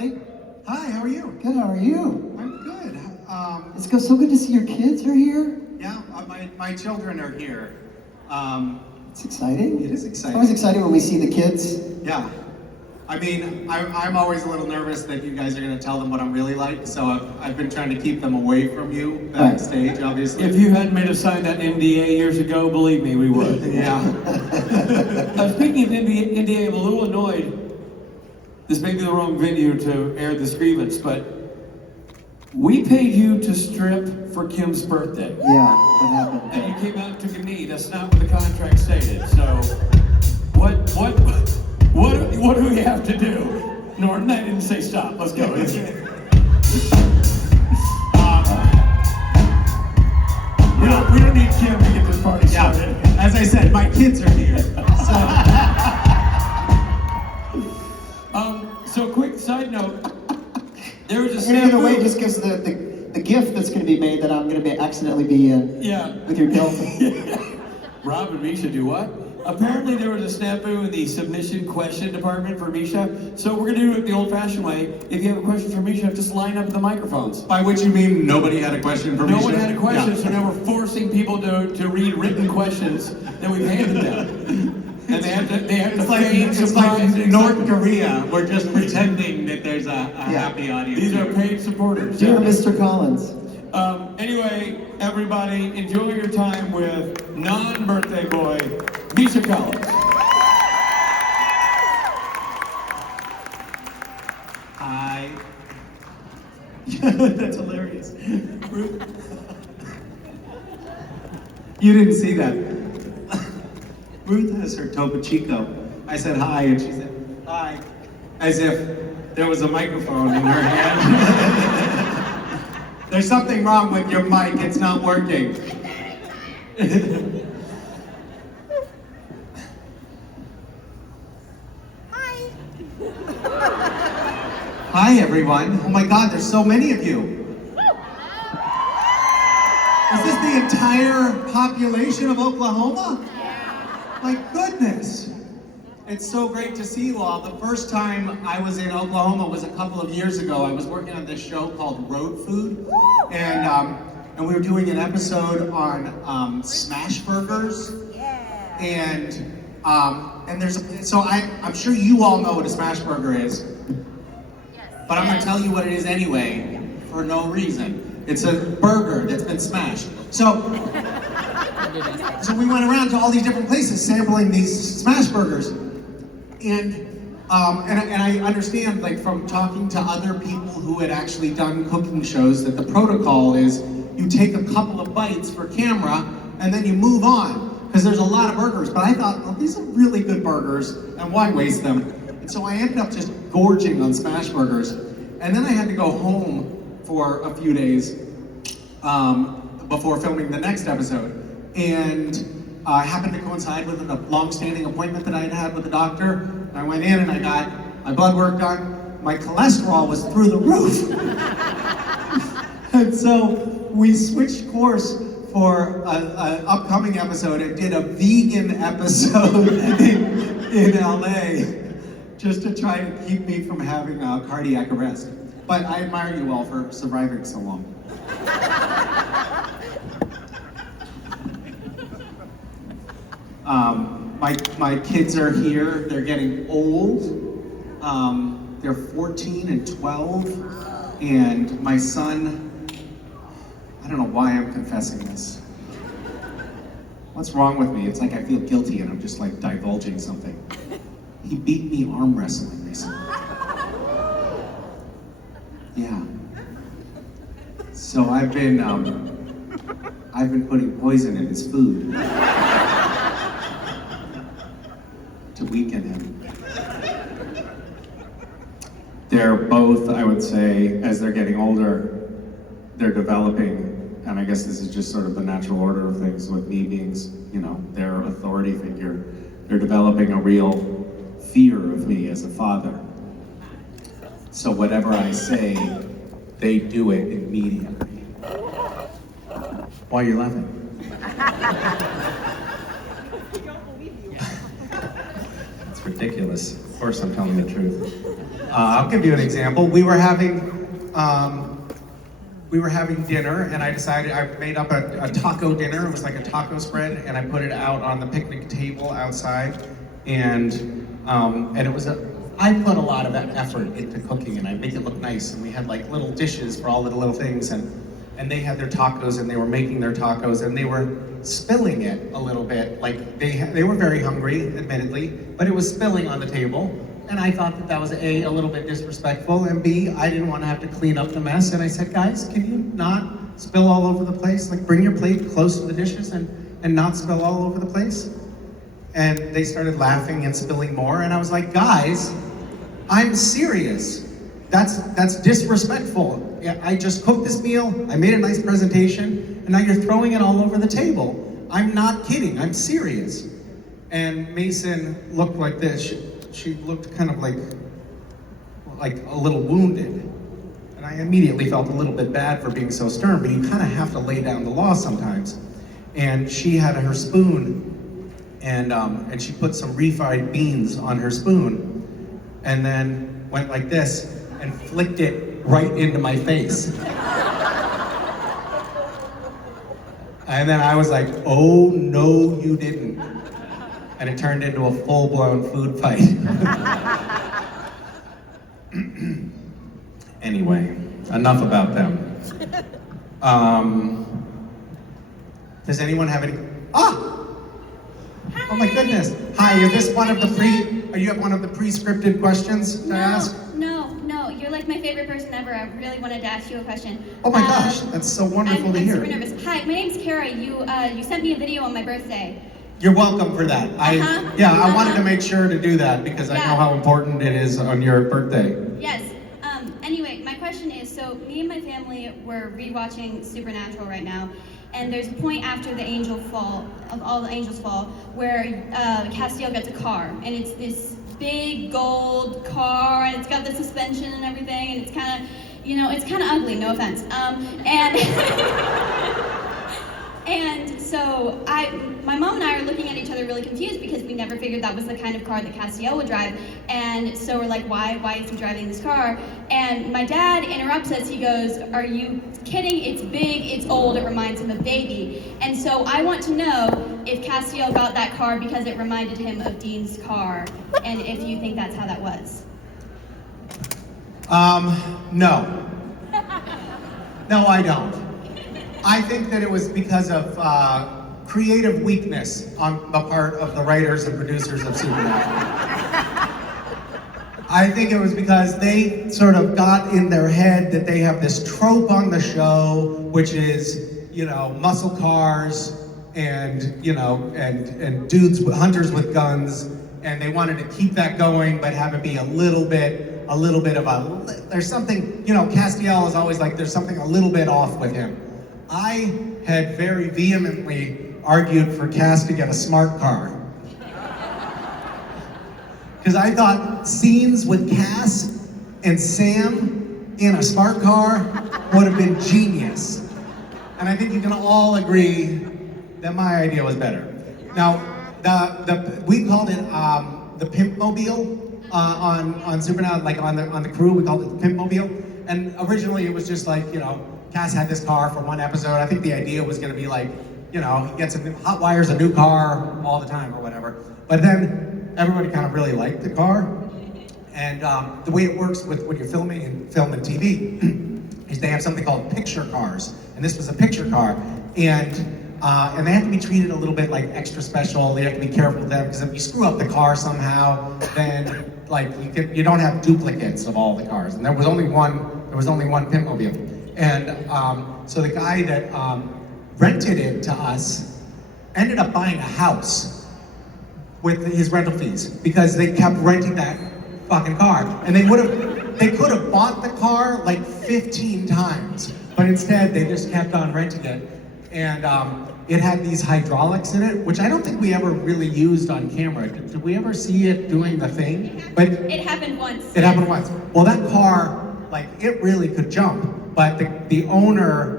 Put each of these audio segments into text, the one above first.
buddy? Hi, how are you? Good, how are you? I'm good. It's so good to see your kids are here. Yeah, my children are here. It's exciting. It is It's exciting. always exciting when we see the kids. Yeah. I mean, I'm always a little nervous that you guys are going to tell them what I'm really like, so I've been trying to keep them away from you backstage, obviously. If you hadn't made us sign that NDA years ago, believe me, we would. Yeah. Speaking of NDA, I'm a little annoyed. This may be the wrong venue to air this grievance, but we paid you to strip for Kim's birthday. Yeah, what happened? And you came out and took a knee. That's not what the contract stated. So, what do we have to do? Norton, I didn't say stop. Let's go. We don't need Kim to get this party started. Yeah. As I said, my kids are here. So quick side note. There was a I'm gonna give it away snafu. just because the gift that's gonna be made that I'm gonna accidentally be in. Yeah. With your guilt. Rob and Misha do what? Apparently there was a snafu in the submission question department for Misha. So we're gonna do it the old-fashioned way. If you have a question for Misha, just line up at the microphones. By which you mean nobody had a question for me? No one had a question, Yeah. so now we're forcing people to read written questions that we've handed them. And they have to It's feign like surprise and North excitement. Korea. We're just pretending that there's a happy audience. These are here. paid supporters. Dear Mr. Collins. Anyway, everybody, enjoy your time with non-birthday boy, Misha Collins. Hi. That's hilarious. Ruth. You didn't see that. Ruth has her Topo Chico. I said hi, and she said hi, as if there was a microphone in her hand. There's something wrong with your mic, it's not working. Hi. Hi, everyone. Oh my God, there's so many of you. Is this the entire population of Oklahoma? My goodness. It's so great to see you all. The first time I was in Oklahoma was a couple of years ago. I was working on this show called Road Food, and we were doing an episode on smash burgers. Yeah. And I'm sure you all know what a smash burger is, but I'm gonna tell you what it is anyway, for no reason. It's a burger that's been smashed. So we went around to all these different places sampling these smash burgers. And I understand, like, from talking to other people who had actually done cooking shows, that the protocol is you take a couple of bites for camera and then you move on, because there's a lot of burgers. But I thought, well, these are really good burgers, and why waste them? And so I ended up just gorging on smash burgers. And then I had to go home for a few days before filming the next episode. And I happened to coincide with a long-standing appointment that I had had with the doctor. I went in and I got my blood work done. My cholesterol was through the roof. And so we switched course for an upcoming episode and did a vegan episode in LA, just to try to keep me from having a cardiac arrest. But I admire you all for surviving so long. My kids are here. They're getting old. They're 14 and 12. And my son, I don't know why I'm confessing this. What's wrong with me? It's like I feel guilty and I'm just like divulging something. He beat me arm wrestling recently. Yeah. So I've been putting poison in his food to weaken him. They're both, I would say, as they're getting older, they're developing, and I guess this is just sort of the natural order of things with me being, their authority figure. They're developing a real fear of me as a father. So whatever I say, they do it immediately. Why are you laughing? It's ridiculous. Of course I'm telling the truth. I'll give you an example. We were having dinner, and I decided I made up a taco dinner. It was like a taco spread, and I put it out on the picnic table outside, and it was I put a lot of effort into cooking, and I make it look nice. And we had like little dishes for all the little things, and they had their tacos, and they were making their tacos, and they were spilling it a little bit. Like they were very hungry, admittedly, but it was spilling on the table. And I thought that was A, a little bit disrespectful, and B, I didn't want to have to clean up the mess. And I said, guys, can you not spill all over the place? Like, bring your plate close to the dishes and not spill all over the place? And they started laughing and spilling more. And I was like, guys, I'm serious. That's disrespectful. Yeah, I just cooked this meal, I made a nice presentation, and now you're throwing it all over the table. I'm not kidding, I'm serious. And Mason looked like this. She looked kind of like a little wounded. And I immediately felt a little bit bad for being so stern, but you kind of have to lay down the law sometimes. And she had her spoon, and she put some refried beans on her spoon, and then went like this and flicked it right into my face. And then I was like, oh no, you didn't. And it turned into a full-blown food fight. Anyway, enough about them. Does anyone have any? Oh my goodness! Hi, is this one of the Are you one of the pre-scripted questions to ask? No, you're like my favorite person ever. I really wanted to ask you a question. Oh my gosh, that's so wonderful to hear. I'm super nervous. Hi, my name's Kara. You sent me a video on my birthday. You're welcome for that. I wanted to make sure to do that because I know how important it is on your birthday. Yes. Anyway, my question is, so me and my family were rewatching Supernatural right now, and there's a point after the angel fall, of all the angels fall, where Castiel gets a car, and it's this big gold car, and it's got the suspension and everything, and it's kind of, it's kind of ugly, no offense. And so my mom and I are looking at each other really confused because we never figured that was the kind of car that Castiel would drive. And so we're like, why is he driving this car? And my dad interrupts us. He goes, are you kidding? It's big, it's old, it reminds him of baby. And so I want to know if Castiel got that car because it reminded him of Dean's car, and if you think that's how that was. No. No, I don't. I think that it was because of creative weakness on the part of the writers and producers of Supernatural. I think it was because they sort of got in their head that they have this trope on the show, which is, muscle cars and, and dudes, hunters with guns, and they wanted to keep that going, but have it be a little bit of there's something, Castiel is always like, there's something a little bit off with him. I had very vehemently argued for Cass to get a smart car. Because I thought scenes with Cass and Sam in a smart car would have been genius. And I think you can all agree that my idea was better. Now, we called it the Pimp Mobile on Supernatural, like on the crew, we called it the Pimp Mobile. And originally it was just like, Cass had this car for one episode. I think the idea was going to be like, he gets hot wires a new car all the time or whatever. But then everybody kind of really liked the car. And the way it works with when you're filming in film and TV is they have something called picture cars. And this was a picture car. And they have to be treated a little bit like extra special. They have to be careful with them because if you screw up the car somehow, then like you don't have duplicates of all the cars. And there was only one Pimp Mobile. And so the guy that rented it to us ended up buying a house with his rental fees because they kept renting that fucking car. And they could have bought the car like 15 times, but instead they just kept on renting it. And it had these hydraulics in it, which I don't think we ever really used on camera. Did we ever see it doing the thing? But it happened once. It happened once. Well, that car, like, it really could jump. But the owner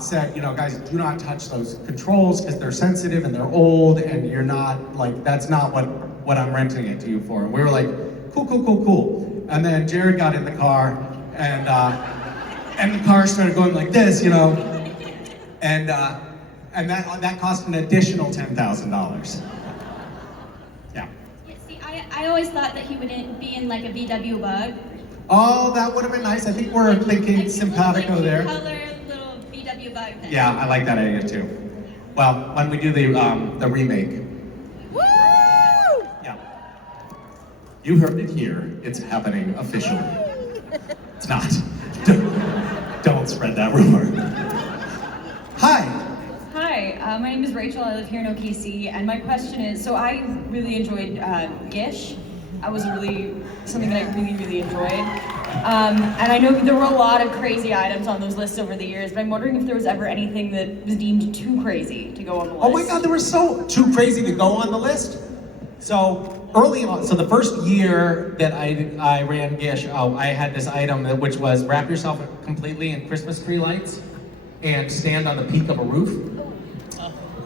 said, guys, do not touch those controls because they're sensitive and they're old and you're not, like, that's not what I'm renting it to you for. And we were like, cool. And then Jared got in the car, and the car started going like this, you know, and that cost an additional $10,000. Yeah. Yeah, see, I always thought that he would be in like a VW Bug. Oh, that would have been nice. I think we're thinking simpatico like there. Color little VW Bug thing. Yeah, I like that idea too. Well, when we do the remake. Woo! Yeah. You heard it here. It's happening officially. It's not. Don't spread that rumor. Hi. Hi, my name is Rachel. I live here in OKC, and my question is: so I really enjoyed Gish. That was something that I really enjoyed. And I know there were a lot of crazy items on those lists over the years, but I'm wondering if there was ever anything that was deemed too crazy to go on the list. Oh my God, they were so too crazy to go on the list. So early on, so the first year that I ran Gish, I had this item which was wrap yourself completely in Christmas tree lights and stand on the peak of a roof.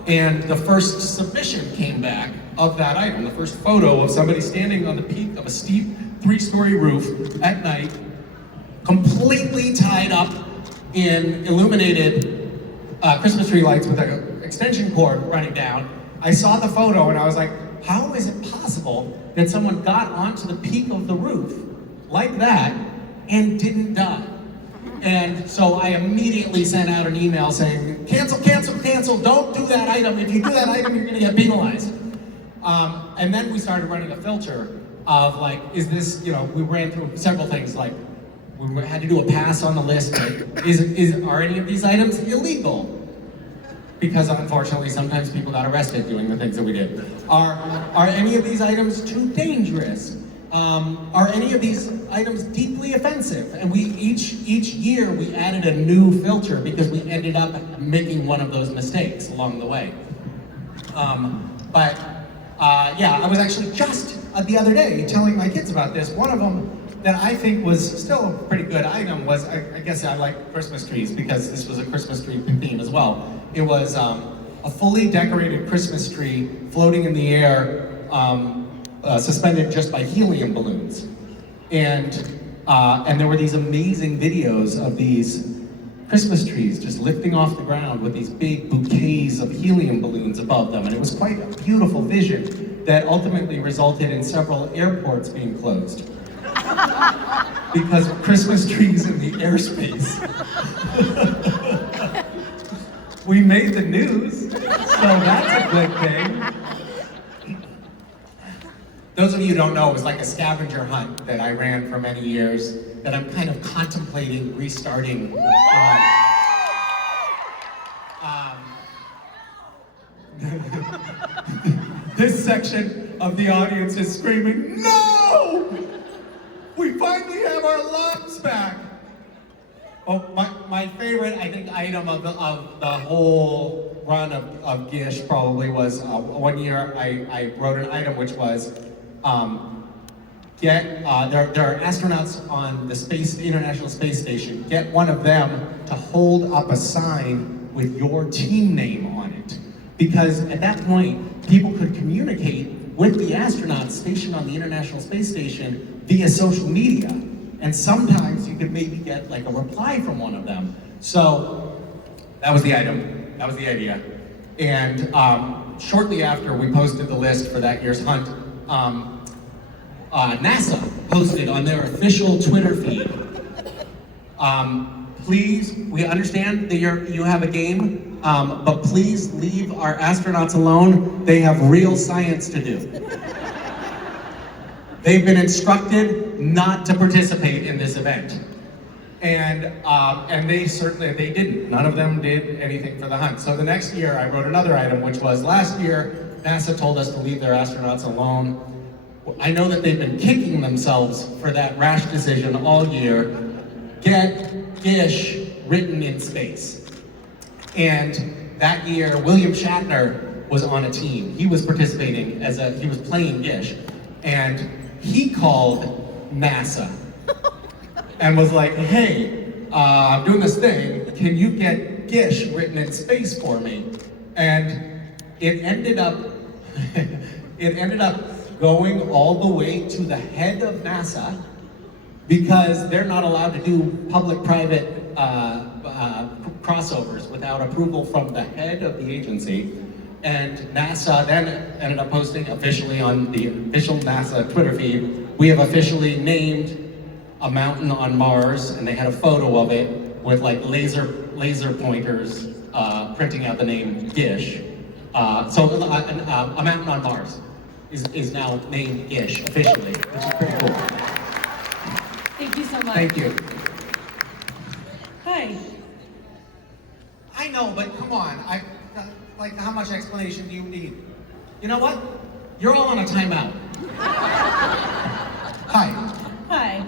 And the first submission came back of that item, the first photo of somebody standing on the peak of a steep 3-story roof at night, completely tied up in illuminated Christmas tree lights with an extension cord running down. I saw the photo and I was like, how is it possible that someone got onto the peak of the roof like that and didn't die? And so I immediately sent out an email saying, cancel, cancel, cancel, don't do that item. If you do that item, you're gonna get penalized. And then we started running a filter of like, is this, you know, we ran through several things like, we had to do a pass on the list. Like, are any of these items illegal? Because unfortunately, sometimes people got arrested doing the things that we did. Are any of these items too dangerous? Are any of these items deeply offensive? And we each year we added a new filter because we ended up making one of those mistakes along the way. Yeah, I was actually just the other day telling my kids about this. One of them that I think was still a pretty good item was, I guess I like Christmas trees because this was a Christmas tree theme as well. It was a fully decorated Christmas tree floating in the air, suspended just by helium balloons. And there were these amazing videos of these Christmas trees just lifting off the ground with these big bouquets of helium balloons above them. And it was quite a beautiful vision that ultimately resulted in several airports being closed. Because of Christmas trees in the airspace. We made the news, so that's a good thing. Those of you who don't know, it was like a scavenger hunt that I ran for many years that I'm kind of contemplating restarting. This section of the audience is screaming, no! We finally have our lungs back! Oh, my favorite, I think, item of the whole run of Gish probably was one year I wrote an item which was there are astronauts on the International Space Station. Get one of them to hold up a sign with your team name on it. Because at that point, people could communicate with the astronauts stationed on the International Space Station via social media. And sometimes you could maybe get like a reply from one of them. So that was the item, that was the idea. And shortly after we posted the list for that year's hunt, NASA posted on their official Twitter feed, please, we understand that you have a game, but please leave our astronauts alone. They have real science to do. They've been instructed not to participate in this event. And they didn't. None of them did anything for the hunt. So the next year I wrote another item, which was last year, NASA told us to leave their astronauts alone. I know that they've been kicking themselves for that rash decision all year. Get Gish written in space. And that year, William Shatner was on a team. He was participating he was playing Gish. And he called NASA and was like, hey, I'm doing this thing. Can you get Gish written in space for me? And it ended up going all the way to the head of NASA because they're not allowed to do public-private crossovers without approval from the head of the agency. And NASA then ended up posting officially on the official NASA Twitter feed, we have officially named a mountain on Mars, and they had a photo of it with like laser pointers printing out the name Gish. So a mountain on Mars is now named Gish officially, which is pretty cool. Thank you so much. Thank you. Hi. I know, but come on. Like, how much explanation do you need? You know what? You're all on a timeout. Hi. Hi.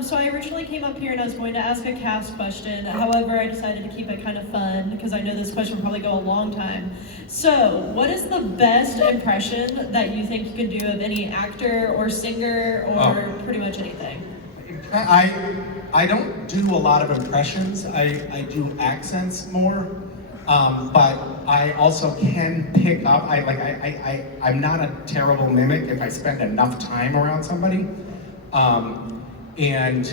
So I originally came up here and I was going to ask a cast question. However, I decided to keep it kind of fun because I know this question will probably go a long time. So, what is the best impression that you think you can do of any actor or singer or pretty much anything? I don't do a lot of impressions. I do accents more. But I also can pick up. I'm not a terrible mimic if I spend enough time around somebody. And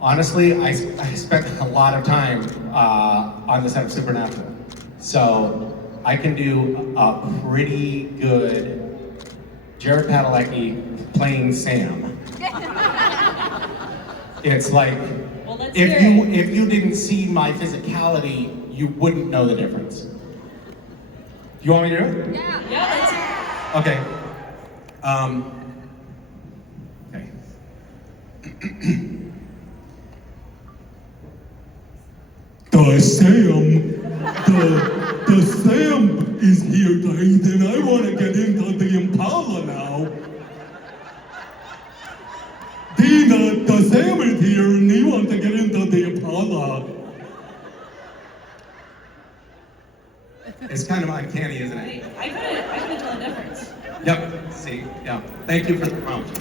honestly, I spent a lot of time on the set of Supernatural, so I can do a pretty good Jared Padalecki playing Sam. It's like Well, let's if hear it. you didn't see my physicality, you wouldn't know the difference. You want me to do it? Yeah, let's Okay. The Sam is here, guys, and I want to get into the Impala now. Dina, the Sam is here, and he wants to get into the Impala. It's kind of uncanny, isn't it? I couldn't tell the difference. Yep. See. Yeah. Thank you for the prompt.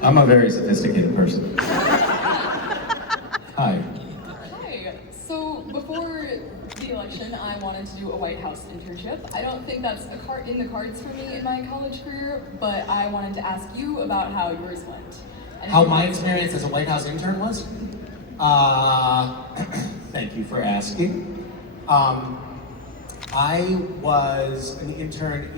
I'm a very sophisticated person. Hi. Hi. So before the election, I wanted to do a White House internship. I don't think that's in the cards for me in my college career, but I wanted to ask you about how yours went. And How my experience as a White House intern was? Thank you for asking. I was an intern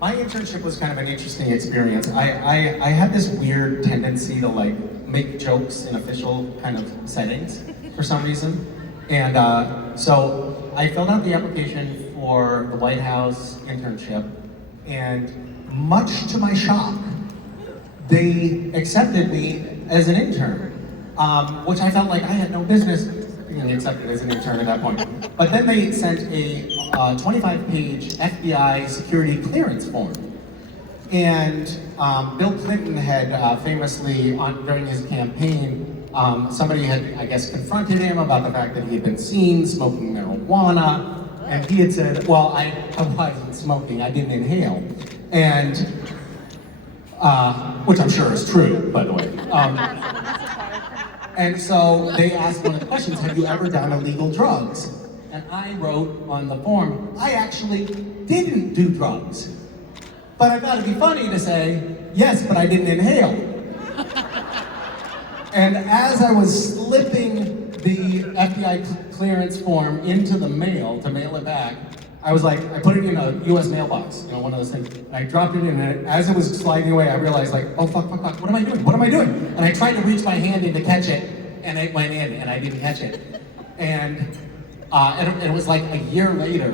my internship was kind of an interesting experience. I had this weird tendency to like make jokes in official kind of settings for some reason. And so I filled out the application for the White House internship, and much to my shock, they accepted me as an intern, which I felt like I had no business being accepted as an intern at that point. But then they sent a 25-page FBI security clearance form. And Bill Clinton had famously, during his campaign, somebody had, I guess, confronted him about the fact that he had been seen smoking marijuana. And he had said, well, I wasn't smoking, I didn't inhale. And, which I'm sure is true, by the way. And so they asked one of the questions, have you ever done illegal drugs? And I wrote on the form, I actually didn't do drugs. But I thought it'd be funny to say, yes, but I didn't inhale. And as I was slipping the FBI clearance form into the mail to mail it back, I was like, I put it in a US mailbox, you know, one of those things. And I dropped it in, and as it was sliding away, I realized like, oh fuck, what am I doing? What am I doing? And I tried to reach my hand in to catch it, and it went in, and I didn't catch it. And it was like a year later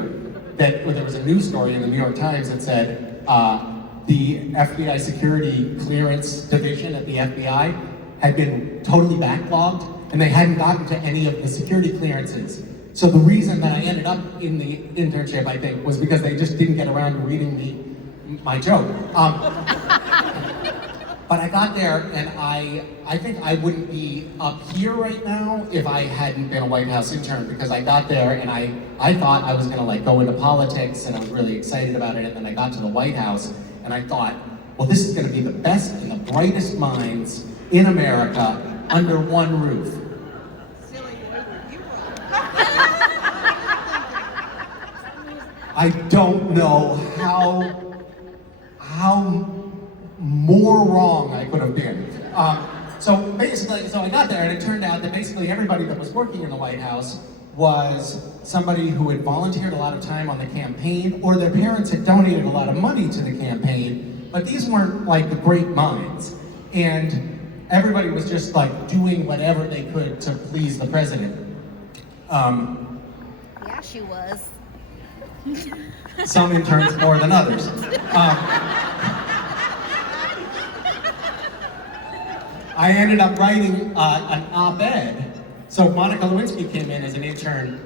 that there was a news story in the New York Times that said the FBI security clearance division at the FBI had been totally backlogged, and they hadn't gotten to any of the security clearances. So the reason that I ended up in the internship, I think, was because they just didn't get around to reading my joke. But I got there, and I think I wouldn't be up here right now if I hadn't been a White House intern, because I got there and I thought I was gonna like go into politics, and I was really excited about it, and then I got to the White House and I thought, well, this is gonna be the best and the brightest minds in America under one roof. I don't know how more wrong I could have been. So basically, I got there and it turned out that basically everybody that was working in the White House was somebody who had volunteered a lot of time on the campaign, or their parents had donated a lot of money to the campaign, but these weren't like the great minds. And everybody was just like doing whatever they could to please the president. Yeah, she was. Some interns more than others. I ended up writing an op-ed. So Monica Lewinsky came in as an intern.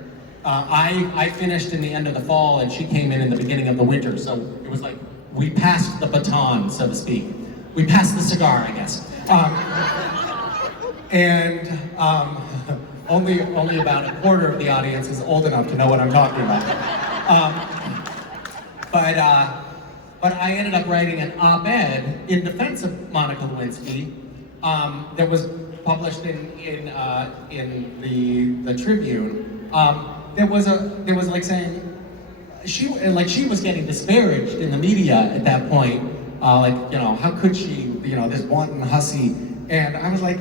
I finished in the end of the fall and she came in the beginning of the winter. So it was like, we passed the baton, so to speak. We passed the cigar, I guess. Only about a quarter of the audience is old enough to know what I'm talking about. But I ended up writing an op-ed in defense of Monica Lewinsky that was published in the Tribune. There was like saying she was getting disparaged in the media at that point. How could she, this wanton hussy? And I was like,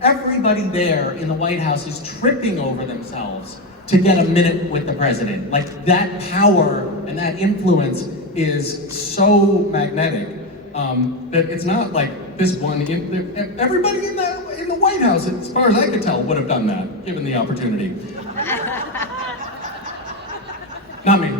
everybody there in the White House is tripping over themselves to get a minute with the president. Like, that power and that influence is so magnetic that it's not like this one. Everybody in the White House, as far as I could tell, would have done that given the opportunity. Not me.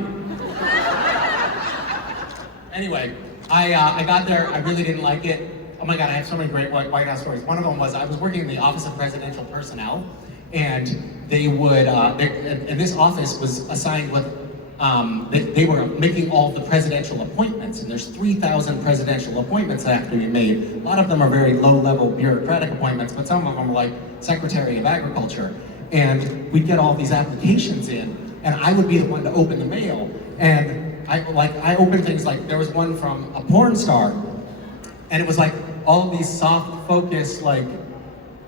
Anyway, I got there. I really didn't like it. Oh my God, I have so many great White House stories. One of them was I was working in the Office of Presidential Personnel, and they would, and this office was assigned with, they were making all the presidential appointments, and there's 3,000 presidential appointments that have to be made. A lot of them are very low-level bureaucratic appointments, but some of them are like Secretary of Agriculture. And we'd get all these applications in, and I would be the one to open the mail. And I opened things like, there was one from a porn star, and it was like all of these soft focus like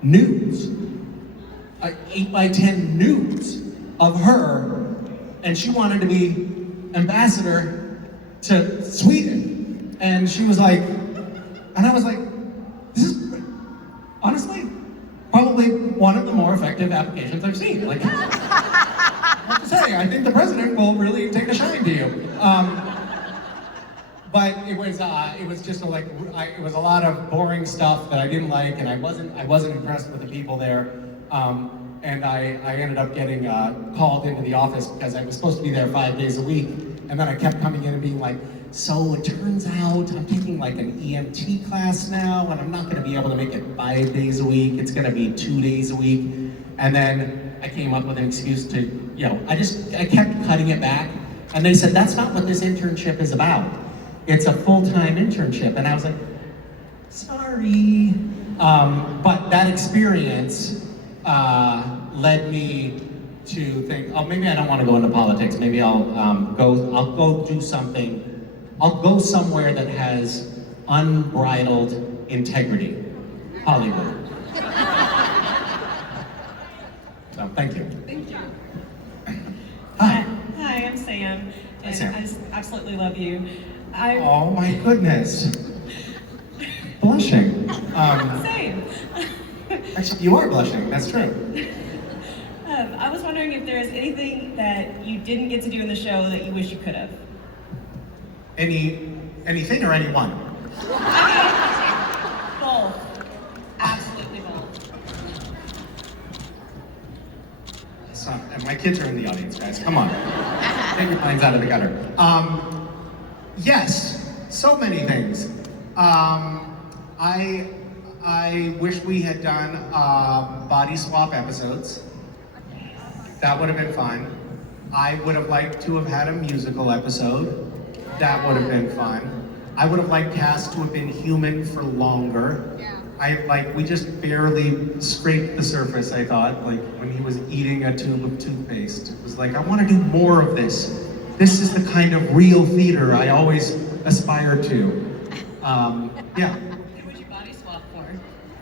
nudes, 8x10 nudes of her, and she wanted to be ambassador to Sweden. And she was like, and I was like, this is honestly probably one of the more effective applications I've seen. Like, I have to say, I think the president will really take a shine to you. But it was just it was a lot of boring stuff that I didn't like, and I wasn't impressed with the people there. And I ended up getting called into the office because I was supposed to be there 5 days a week, and then I kept coming in and being like, so it turns out I'm taking like an EMT class now, and I'm not going to be able to make it 5 days a week. It's going to be 2 days a week. And then I came up with an excuse to, I kept cutting it back, and they said, that's not what this internship is about. It's a full-time internship. And I was like, sorry. But that experience led me to think, oh, maybe I don't want to go into politics. Maybe I'll go do something. I'll go somewhere that has unbridled integrity. Hollywood. So, thank you. Thank you. Hi. Hi, I'm Sam. Hi, And Sam. I just absolutely love you. Oh my goodness. Blushing. Same. Actually, you are blushing, that's true. I was wondering if there is anything that you didn't get to do in the show that you wish you could have. Anything or anyone? Both. Absolutely both. And my kids are in the audience, guys. Come on. Take your minds out of the gutter. Yes, so many things. I wish we had done body swap episodes. That would have been fun. I would have liked to have had a musical episode. That would have been fun. I would have liked Cass to have been human for longer. We just barely scraped the surface, I thought, like when he was eating a tube of toothpaste. It was like, I want to do more of this. This is the kind of real theater I always aspired to. Yeah. Who would you body swap for?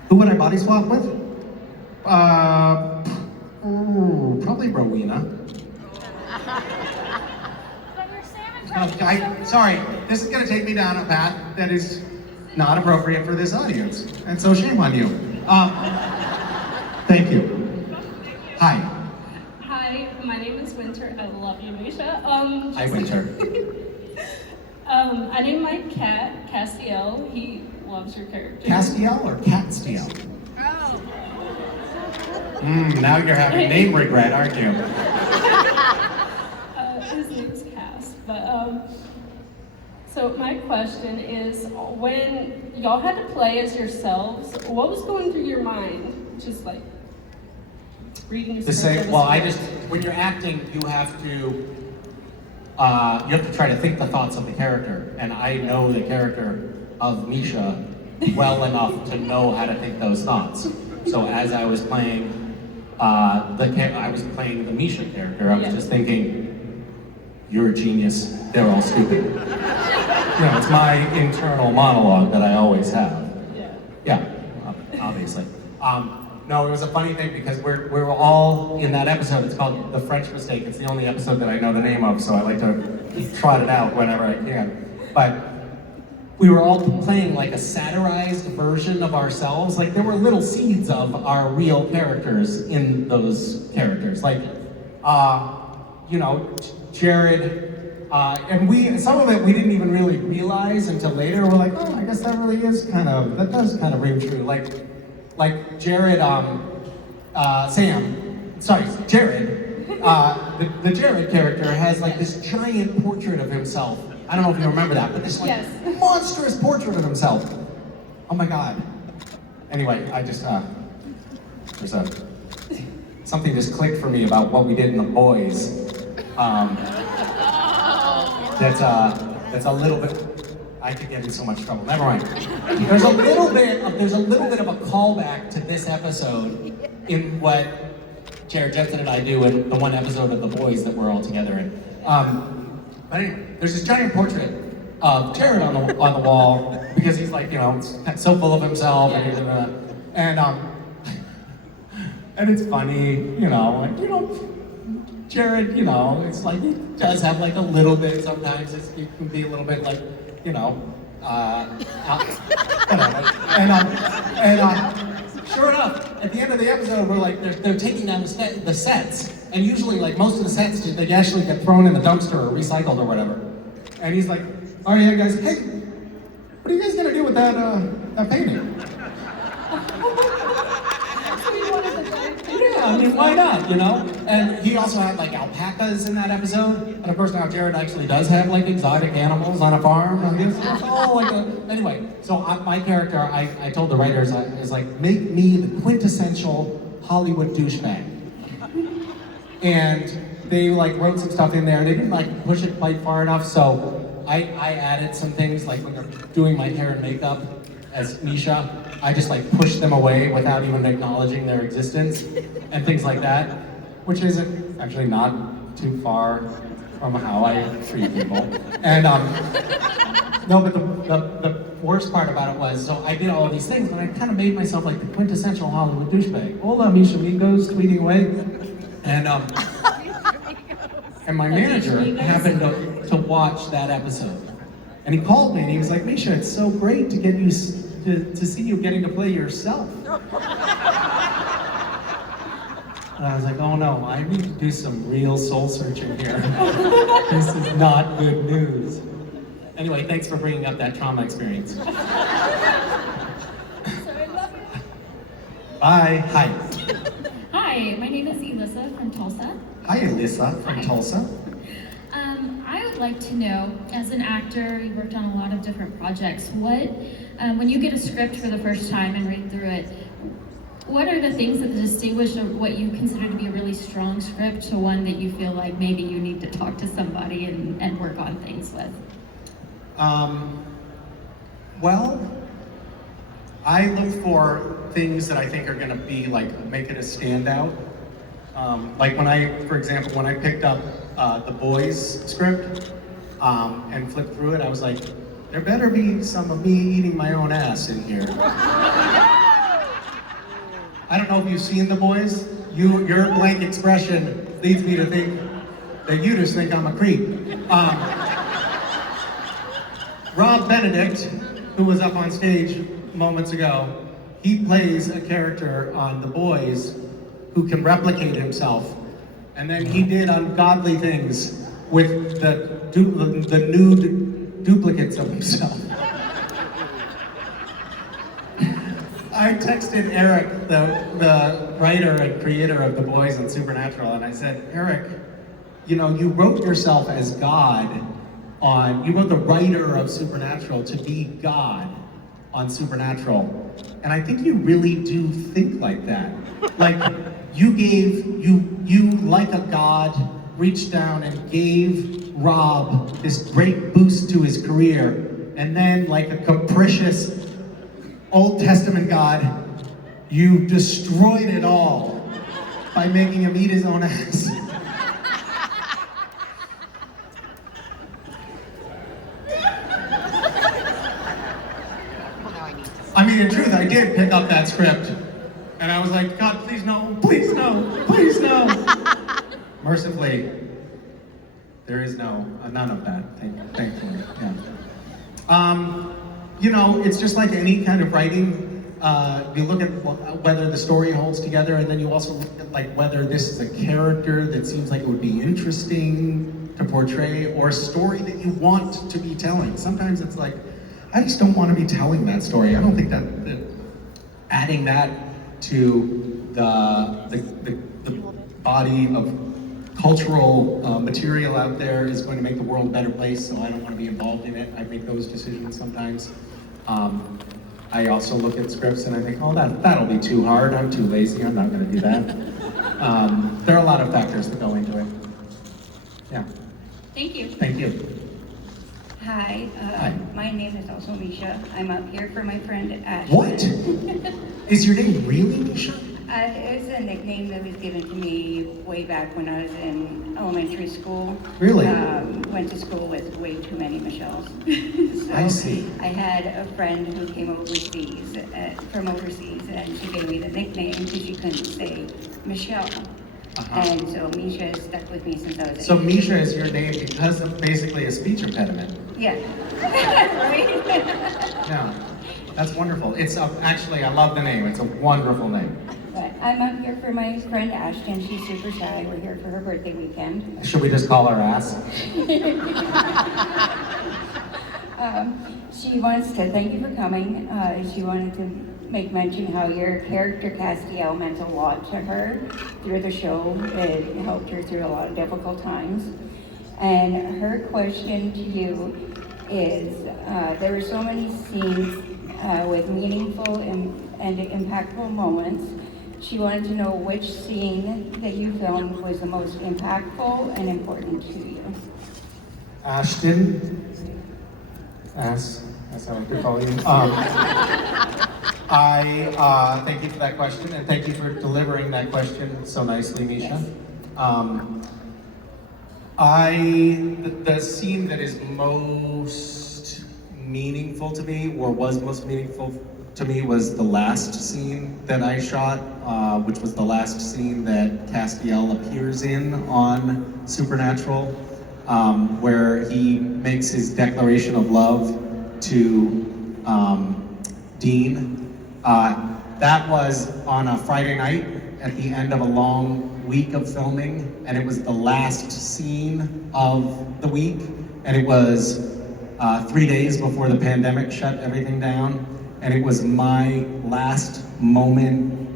Who would I body swap with? Probably Rowena. But you're Sam Sorry, this is gonna take me down a path that is not appropriate for this audience, and so shame on you. Thank you. Hi. Hi, my name is Winter. I love you, Misha. Hi, Winter. I named my cat Castiel. He loves your character. Castiel or Catstiel? Now you're having name regret, aren't you? His name's Cass. But so my question is, when y'all had to play as yourselves, what was going through your mind? Just like reading the To script. say, well, when you're acting, you have to try to think the thoughts of the character, and I know the character of Misha well enough to know how to think those thoughts. So as I was playing the Misha character, I was just thinking, you're a genius, they're all stupid. You know, it's my internal monologue that I always have. Yeah, obviously. No, it was a funny thing because we're all in that episode. It's called The French Mistake. It's the only episode that I know the name of, so I like to trot it out whenever I can. But we were all playing like a satirized version of ourselves. Like there were little seeds of our real characters in those characters. Like, Jared, and some of it we didn't even really realize until later. We're like, oh, I guess that really is that does kind of ring true. Like Jared, Jared, the Jared character has like this giant portrait of himself. I don't know if you remember that, but this like monstrous portrait of himself. Oh my God. Anyway, I just, something just clicked for me about what we did in The Boys. That's a little bit, I could get in so much trouble. Never mind. There's a little bit of a callback to this episode in what Jared Jensen and I do in the one episode of The Boys that we're all together in. But anyway, there's this giant portrait of Jared on the wall because he's like, so full of himself and it's funny, Jared, it's like he does have like a little bit sometimes. It can be a little bit like, whatever. And sure enough, at the end of the episode, we're like, they're taking down the sets, and usually, like most of the sets, they actually get thrown in the dumpster or recycled or whatever. And he's like, all right, guys, hey, what are you guys gonna do with that painting? Yeah, I mean, why not, And he also had like alpacas in that episode, and of course now Jared actually does have like exotic animals on a farm. It's all like anyway. So my character, I told the writers, is like, make me the quintessential Hollywood douchebag. And they like wrote some stuff in there, and they didn't like push it quite far enough. So I added some things like when they're doing my hair and makeup as Misha, I just like push them away without even acknowledging their existence and things like that, which isn't actually not too far from how I treat people. And no, but the worst part about it was, so I did all of these things, but I kind of made myself like the quintessential Hollywood douchebag. Hola, Misha amigos, tweeting away. And my manager happened to watch that episode. And he called me and he was like, Misha, it's so great to get you to see you getting to play yourself. And I was like, oh no, I need to do some real soul searching here. This is not good news. Anyway, thanks for bringing up that trauma experience. Bye. Hi. Hi, my name is Elissa from Tulsa. Hi, Elissa from Tulsa. I would like to know, as an actor, you worked on a lot of different projects. When you get a script for the first time and read through it, what are the things that distinguish what you consider to be a really strong script to one that you feel like maybe you need to talk to somebody and work on things with? Well, I look for things that I think are gonna be like, make it a standout. Like for example, when I picked up The Boys script and flipped through it, I was like, there better be some of me eating my own ass in here. I don't know if you've seen The Boys. Your blank expression leads me to think that you just think I'm a creep. Rob Benedict, who was up on stage moments ago, he plays a character on The Boys who can replicate himself. And then he did ungodly things with the nude duplicates of himself. I texted Eric, the writer and creator of The Boys and Supernatural, and I said, Eric, you know, you wrote yourself as God you wrote the writer of Supernatural to be God on Supernatural. And I think you really do think like that. Like, you like a God, reached down and gave Rob this great boost to his career, and then like a capricious Old Testament God, you destroyed it all by making him eat his own ass. I mean, in truth, I did pick up that script, and I was like, God, please no, please no, please no. Mercifully, there is none of that, thankfully, yeah. You know, it's just like any kind of writing. You look at whether the story holds together, and then you also look at like whether this is a character that seems like it would be interesting to portray, or a story that you want to be telling. Sometimes it's like, I just don't want to be telling that story. I don't think that adding that to the body of cultural material out there is going to make the world a better place, so I don't want to be involved in it. I make those decisions sometimes. I also look at scripts and I think, oh, that'll be too hard. I'm too lazy. I'm not going to do that. There are a lot of factors that go into it. Yeah. Thank you. Thank you. Hi, Hi. My name is also Misha. I'm up here for my friend Ash. What? Is your name really Misha? It's a nickname that was given to me way back when I was in elementary school. Really? Went to school with way too many Michelles. So I see. I had a friend who came overseas, from overseas, and she gave me the nickname because she couldn't say Michelle. And so Misha has stuck with me since I was So 8. Misha is your name because of basically a speech impediment. Yeah. Right? Yeah, that's wonderful. It's actually, I love the name. It's a wonderful name. But I'm up here for my friend Ashton. She's super shy. We're here for her birthday weekend. Should we just call her ass? She wants to thank you for coming. She wanted to make mention how your character Castiel meant a lot to her through the show. It helped her through a lot of difficult times. And her question to you is, there were so many scenes with meaningful and impactful moments. She wanted to know which scene that you filmed was the most impactful and important to you. Ashton, as I like to call you. I thank you for that question, and thank you for delivering that question so nicely, Misha. The scene that is most meaningful to me, or was most meaningful to me, was the last scene that I shot, which was the last scene that Castiel appears in on Supernatural, where he makes his declaration of love to Dean. That was on a Friday night at the end of a long week of filming, and it was the last scene of the week, and it was 3 days before the pandemic shut everything down, and it was my last moment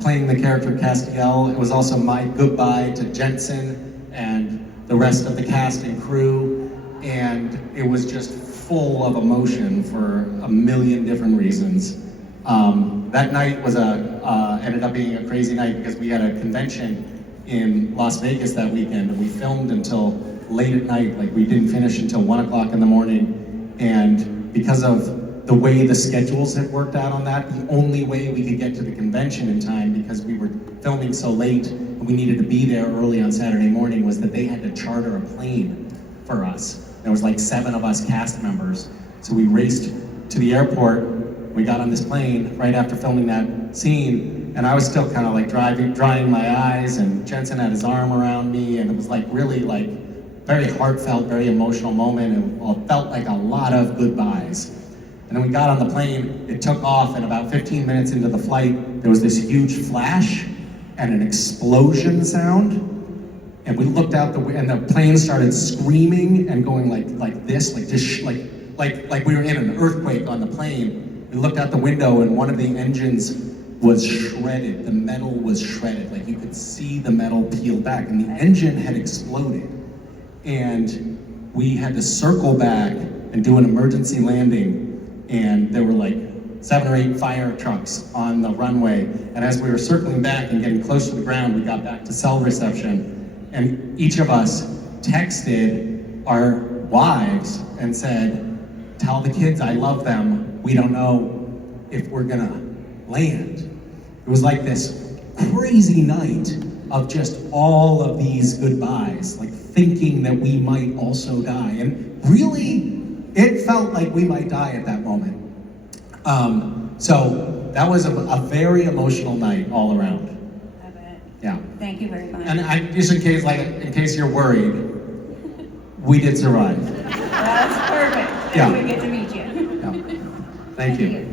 playing the character Castiel. It was also my goodbye to Jensen and the rest of the cast and crew, and it was just full of emotion for a million different reasons. That night was ended up being a crazy night because we had a convention in Las Vegas that weekend, and we filmed until late at night. Like, we didn't finish until 1 o'clock in the morning, and because of the way the schedules had worked out on that, the only way we could get to the convention in time, because we were filming so late and we needed to be there early on Saturday morning, was that they had to charter a plane for us. There was like 7 of us cast members. So we raced to the airport. We got on this plane right after filming that scene, and I was still kind of like drying my eyes, and Jensen had his arm around me, and it was like really like very heartfelt, very emotional moment, and it felt like a lot of goodbyes. And then we got on the plane, it took off, and about 15 minutes into the flight, there was this huge flash and an explosion sound. And we looked out and the plane started screaming and going like this, like we were in an earthquake on the plane. We looked out the window and one of the engines was shredded. The metal was shredded. Like you could see the metal peel back, and the engine had exploded. And we had to circle back and do an emergency landing, and there were like 7 or 8 fire trucks on the runway. And as we were circling back and getting close to the ground, we got back to cell reception, and each of us texted our wives and said, "Tell the kids I love them. We don't know if we're gonna land." It was like this crazy night of just all of these goodbyes, like thinking that we might also die. And really, it felt like we might die at that moment. So that was a very emotional night all around. I bet. Yeah. Thank you very much. And just in case you're worried, we did survive. That's perfect. Yeah. We get to meet you. Yeah. Thank you.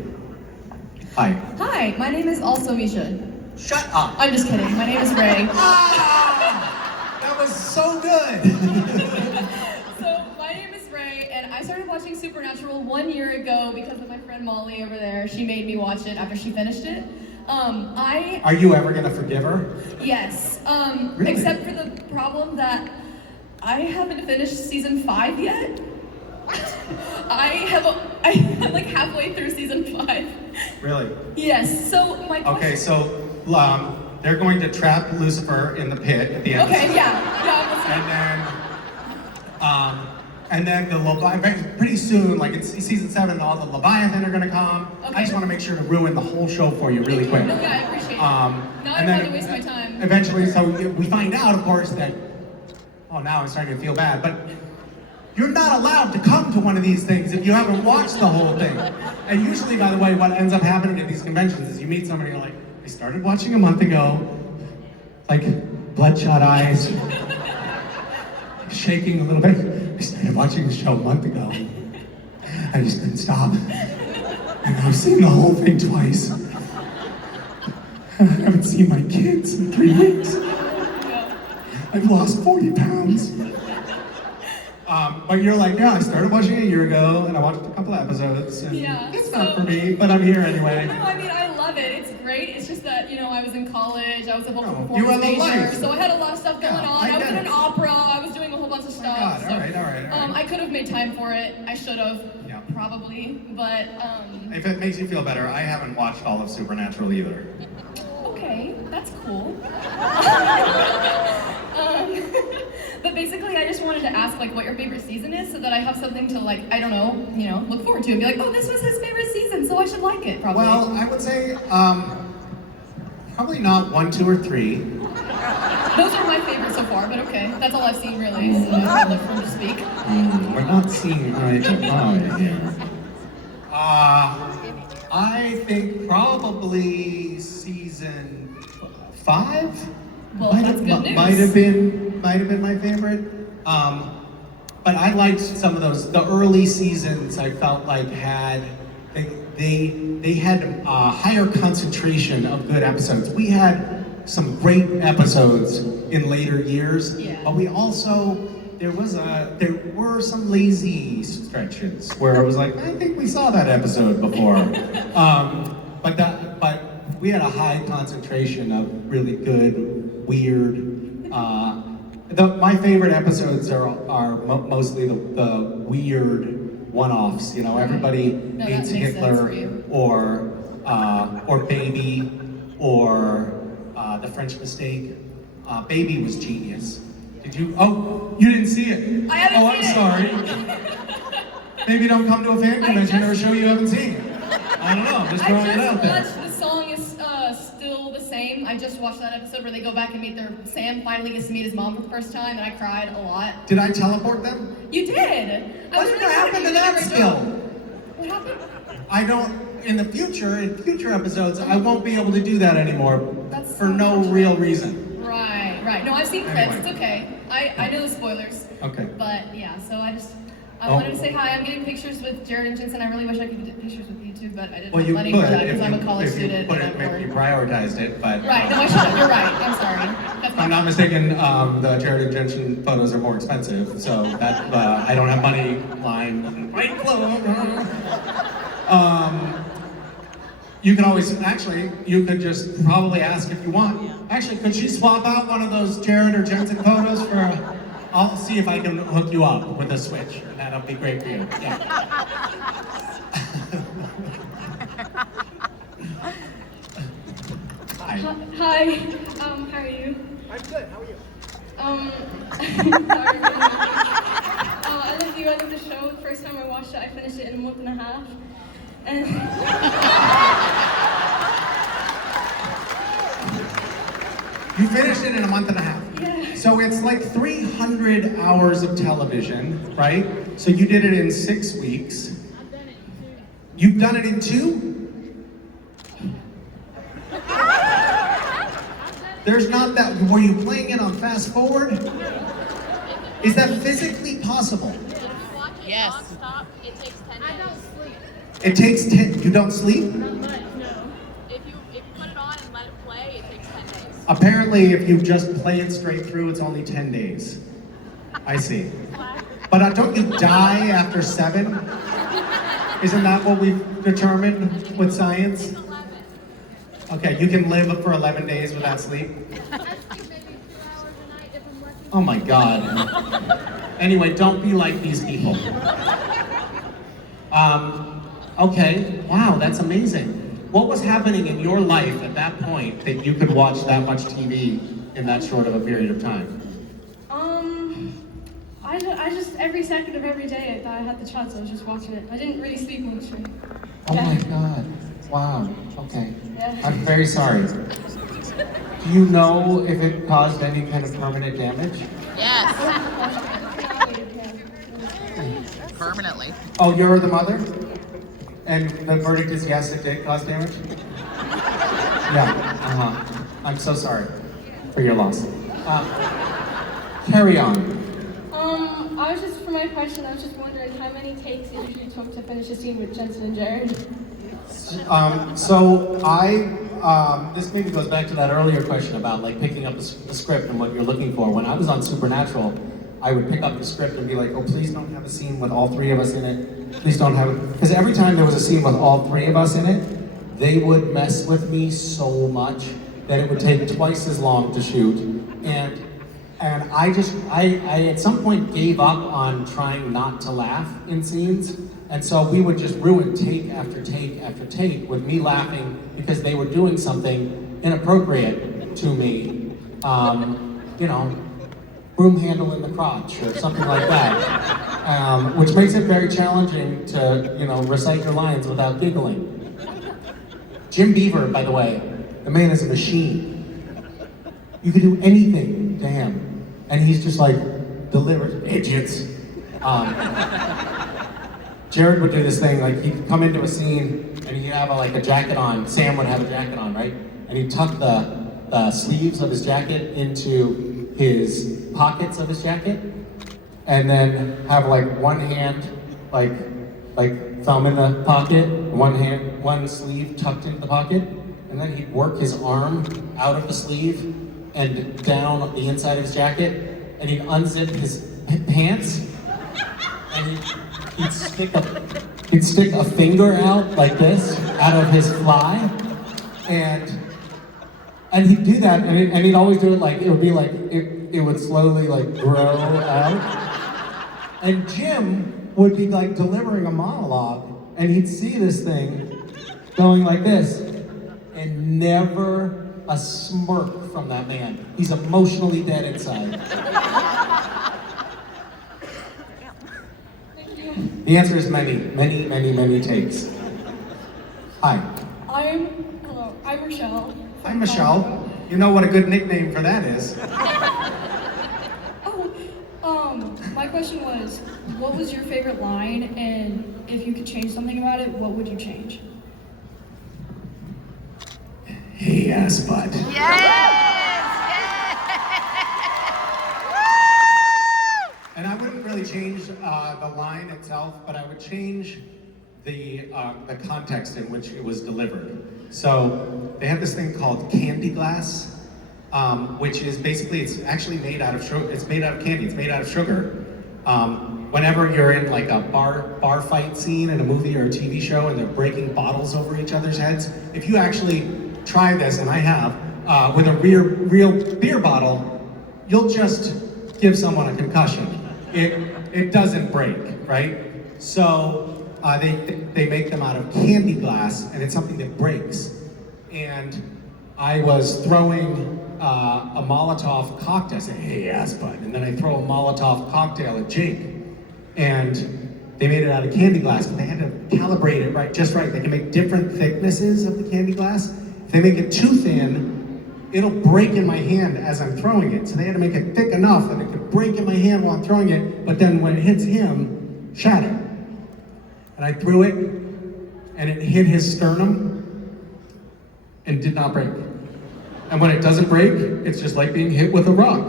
Hi. Hi, my name is also Misha. Shut up. I'm just kidding. My name is Ray. That was so good. So my name is Ray, and I started watching Supernatural 1 year ago because of my friend Molly over there. She made me watch it after she finished it. Are you ever gonna forgive her? Yes. Really? Except for the problem that I haven't finished season 5 yet. I'm like halfway through season 5. Really? Yes. So my question. Okay, so they're going to trap Lucifer in the pit at the end. Okay. Yeah. And then the Leviathan, pretty soon, like it's season 7, all the Leviathan are gonna come. Okay. I just want to make sure to ruin the whole show for you really quick. No, yeah, I appreciate it. Now Now I don't have to waste my time. Eventually, so we find out, of course, that, oh, now I'm starting to feel bad, but you're not allowed to come to one of these things if you haven't watched the whole thing. And usually, by the way, what ends up happening at these conventions is you meet somebody, you're like, I started watching a month ago, like bloodshot eyes, shaking a little bit. I started watching the show a month ago. I just couldn't stop. And I've seen the whole thing twice. And I haven't seen my kids in 3 weeks. I've lost 40 pounds. But you're like, yeah, I started watching it a year ago, and I watched a couple of episodes, and it's not for me, but I'm here anyway. No, I mean, I love it. It's great. It's just that, I was in college, I was a vocal you were performance the major, life. so I had a lot of stuff going on. I was in an opera, I was doing a whole bunch of stuff. God, so, all right. I could have made time for it. I should have, Yeah. probably, but, If it makes you feel better, I haven't watched all of Supernatural either. okay, that's cool. But basically, I just wanted to ask, what your favorite season is, so that I have something to, I don't know, look forward to, and be like, oh, this was his favorite season, so I should like it, probably. Well, I would say, probably not 1, 2, or 3. Those are my favorites so far, but okay. That's all I've seen, really, so I look for him to speak. We're not seeing eye to eye here. I think probably season 5? Well, that's good news. Might have been my favorite. But I liked some of those. The early seasons I felt like they had a higher concentration of good episodes. We had some great episodes in later years, but we also there were some lazy stretches where it was like, I think we saw that episode before. But we had a high concentration of really good, weird. My favorite episodes are mostly the weird one-offs. Everybody hates Hitler, or Baby, or The French Mistake. Baby was genius. Did you? Oh, you didn't see it. I haven't seen I'm sorry. Maybe don't come to a fan convention or a show you haven't seen. I don't know. I'm just throwing it out there. The song is still the same. I just watched that episode where they go back and meet Sam finally gets to meet his mom for the first time, and I cried a lot. Did I teleport them? You did. What happened to that skill? What happened? I don't. In future episodes, I won't be able to do that anymore. That's for no real reason. Right. No, I've seen clips. Anyway. It's okay. I know the spoilers. Okay. But yeah, so I Oh. wanted to say hi. I'm getting pictures with Jared and Jensen. I really wish I could get pictures with you too, but I didn't Well, have you money could for that if because I'm a college if you student. put and it, I'm if you bored. prioritized it, but. Right, no, I should have. You're right. I'm sorry. That's If I'm not mistaken, the Jared and Jensen photos are more expensive, so that I don't have money line. You can always, actually, you could just probably ask if you want. Actually, could she swap out one of those Jared or Jensen photos for I'll see if I can hook you up with a switch. That'll be great for you. Yeah. Hi. Hi, how are you? I'm good, how are you? Sorry, I love you. I love the show. The first time I watched it, I finished it in a month and a half. And You finished it in a month and a half. yeah. So it's like 300 hours of television, right? So you did it in 6 weeks. You've done it in 2? There's not that, were you playing it on fast forward? Is that physically possible? Yes. It takes 10 days. I don't sleep. It takes 10, you don't sleep? If you put it on and let it play, it takes 10 days. Apparently, if you just play it straight through, it's only 10 days. I see. But don't you die after 7? Isn't that what we've determined with science? Okay, you can live for 11 days without sleep? Oh my God. Anyway, don't be like these people. Okay, wow, that's amazing. What was happening in your life at that point that you could watch that much TV in that short of a period of time? I just every second of every day that I had the chance, I was just watching it. I didn't really sleep much. Oh my God, wow, okay. Yeah. I'm very sorry. Do you know if it caused any kind of permanent damage? Yes. Permanently. Oh, you're the mother? And the verdict is yes, it did cause damage? Yeah, I'm so sorry for your loss. Carry on. I was just, for my question, I was just wondering how many takes it usually took to finish a scene with Jensen and Jared? This maybe goes back to that earlier question about like picking up the script and what you're looking for. When I was on Supernatural, I would pick up the script and be like, oh, please don't have a scene with all 3 of us in it. Please don't have it. Because every time there was a scene with all 3 of us in it, they would mess with me so much that it would take twice as long to shoot. And I at some point gave up on trying not to laugh in scenes. And so we would just ruin take after take after take with me laughing because they were doing something inappropriate to me. You know, broom handle in the crotch or something like that. Which makes it very challenging to, you know, recite your lines without giggling. Jim Beaver, by the way, the man is a machine. You can do anything to him. And he's just like, delivers, idiots. Jared would do this thing, like he'd come into a scene and he'd have a jacket on. Sam would have a jacket on, right? And he'd tuck the sleeves of his jacket into his pockets of his jacket, and then have one hand, like thumb in the pocket, one sleeve tucked into the pocket, and then he'd work his arm out of the sleeve and down the inside of his jacket, and he'd unzip his pants, and he'd stick a finger out like this out of his fly, and he'd do that, and he'd always do it it would be like it would slowly grow out, and Jim would be delivering a monologue, and he'd see this thing going like this, and never a smirk from that man. He's emotionally dead inside. The answer is many, many, many, many takes. Hi. Hello, I'm Michelle. Hi, Michelle. You know what a good nickname for that is. My question was, what was your favorite line, and if you could change something about it, what would you change? Hey, ass butt. Yes! And I the line itself, but I would change the context in which it was delivered. So they have this thing called candy glass, which is basically, it's actually made out of sugar. It's made out of candy. It's made out of sugar. Whenever you're in like a bar fight scene in a movie or a TV show and they're breaking bottles over each other's heads, if you actually try this, and I have, with a real beer bottle, you'll just give someone a concussion. It doesn't break, right? So they make them out of candy glass, and it's something that breaks. And I was throwing a Molotov cocktail. I said, hey, ass butt. And then I throw a Molotov cocktail at Jake. And they made it out of candy glass, but they had to calibrate it just right. They can make different thicknesses of the candy glass. If they make it too thin, it'll break in my hand as I'm throwing it. So they had to make it thick enough that it could break in my hand while I'm throwing it, but then when it hits him, shatter. And I threw it, and it hit his sternum, and did not break. And when it doesn't break, it's just like being hit with a rock.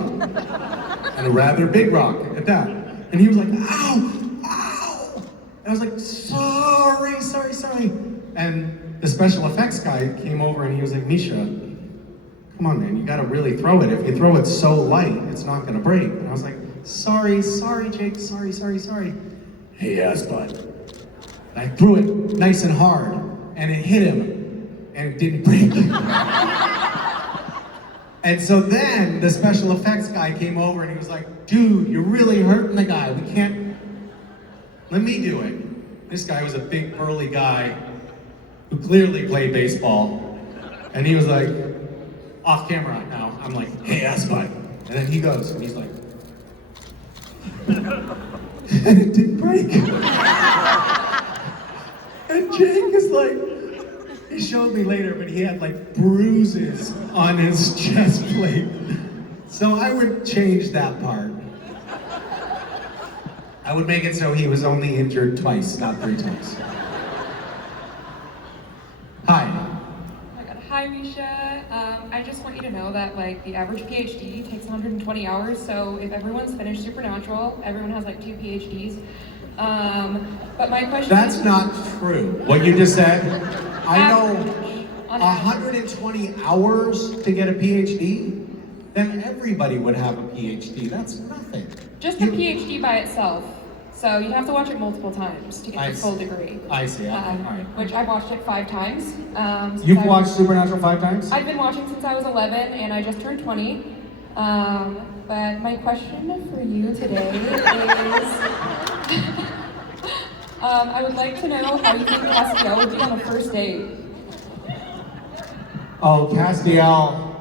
And a rather big rock at that. And he was like, ow, ow. And I was like, sorry. And the special effects guy came over and he was like, Misha, come on, man, you gotta really throw it. If you throw it so light, it's not gonna break. And I was like, sorry, Jake, sorry. Hey, ass butt. And I threw it nice and hard, and it hit him, and it didn't break. And so then the special effects guy came over and he was like, dude, you're really hurting the guy. We can't, let me do it. This guy was a big burly guy who clearly played baseball. And he was like, off camera now, I'm like, hey, ass butt. And then he goes, and he's like, and it didn't break. And Jake is like, he showed me later, but he had like bruises on his chest plate. So I would change that part. I would make it so he was only injured twice, not 3 times. Hi. Hi, Misha. I just want you to know that like the average PhD takes 120 hours. So if everyone's finished Supernatural, everyone has like 2 PhDs. But my question That's is, not true. What you just said. I know 120 hours to get a PhD, then everybody would have a PhD. That's nothing. just a PhD by itself. So you'd have to watch it multiple times to get the full degree. I see. All right. Which I've watched it 5 times. You've watched Supernatural 5 times? I've been watching since I was 11, and I just turned 20. But my question for you today is, I would like to know how you think Castiel would do on a first date. Oh, Castiel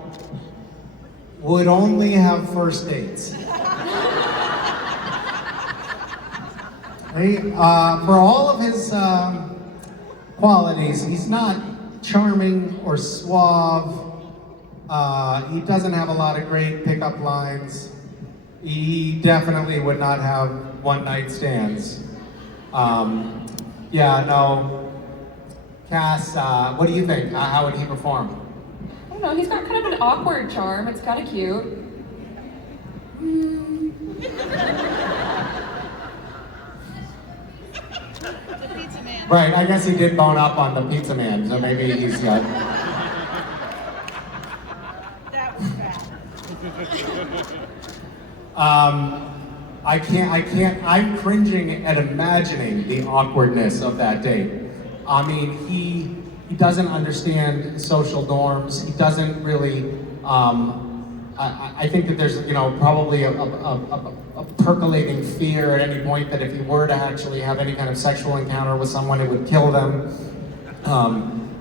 would only have first dates. For all of his qualities, he's not charming or suave. He doesn't have a lot of great pickup lines. He definitely would not have one-night stands. Yeah, no. Cass, what do you think? How would he perform? I don't know, he's got kind of an awkward charm. It's kind of cute. Right, I guess he did bone up on the pizza man, so maybe he's got... That was bad. I'm cringing at imagining the awkwardness of that date. I mean, he doesn't understand social norms. He doesn't really, I think that there's, probably a percolating fear at any point that if he were to actually have any kind of sexual encounter with someone, it would kill them.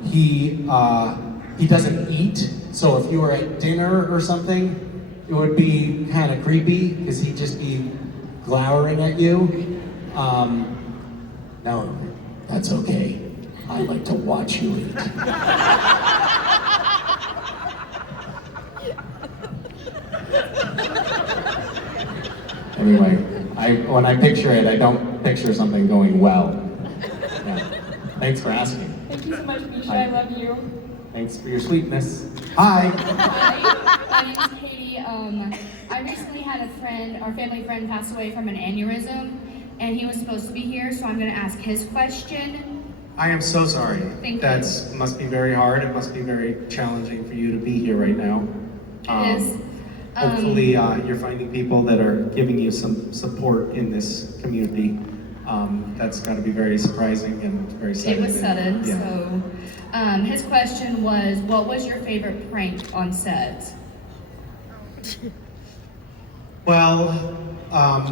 He doesn't eat, so if you were at dinner or something, it would be kind of creepy because he'd just be glowering at you. No, that's okay. I like to watch you eat. Anyway, when I picture it, I don't picture something going well. Yeah. Thanks for asking. Thank you so much, Misha. Hi. I love you. Thanks for your sweetness. Hi. My name's Katie. I recently had our family friend pass away from an aneurysm, and he was supposed to be here, so I'm going to ask his question. I am so sorry. Thank you. That must be very hard. It must be very challenging for you to be here right now. It is. Hopefully you're finding people that are giving you some support in this community. That's got to be very surprising and very sudden. It was sudden, Yeah. so his question was, what was your favorite prank on set? Well,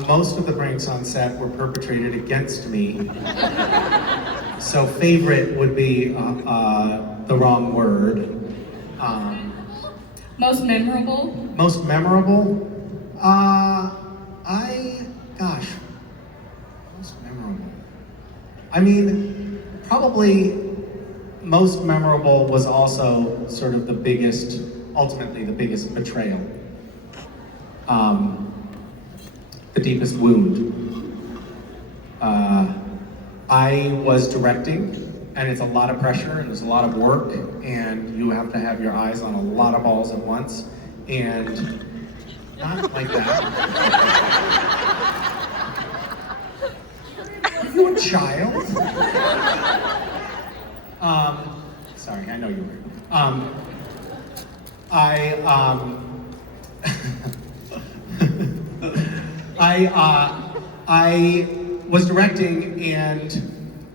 most of the pranks on set were perpetrated against me. So favorite would be the wrong word. Most memorable? Most memorable? Most memorable. I mean, probably most memorable was also sort of ultimately the biggest betrayal. The deepest wound. I was directing, and it's a lot of pressure, and there's a lot of work, and you have to have your eyes on a lot of balls at once, and not like that. Are you a child? Sorry, I know you were. I was directing, and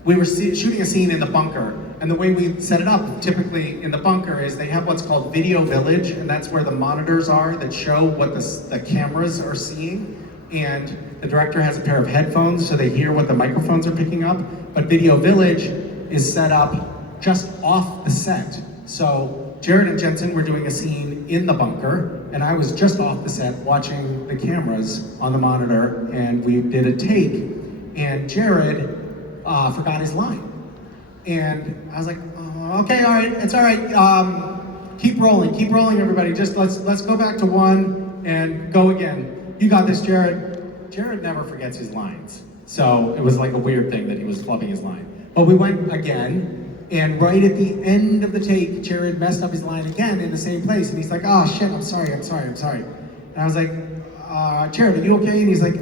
we were shooting a scene in the bunker. And the way we set it up, typically in the bunker, is they have what's called Video Village, and that's where the monitors are that show what the cameras are seeing. And the director has a pair of headphones so they hear what the microphones are picking up. But Video Village is set up just off the set. So Jared and Jensen were doing a scene in the bunker, and I was just off the set watching the cameras on the monitor, and we did a take, and Jared forgot his line. And I was like, oh, okay, all right, it's all right. Keep rolling, everybody. Just let's go back to one and go again. You got this, Jared. Jared never forgets his lines. So it was like a weird thing that he was flubbing his line. But we went again, and right at the end of the take, Jared messed up his line again in the same place. And he's like, oh shit, I'm sorry. And I was like, Jared, are you okay? And he's like,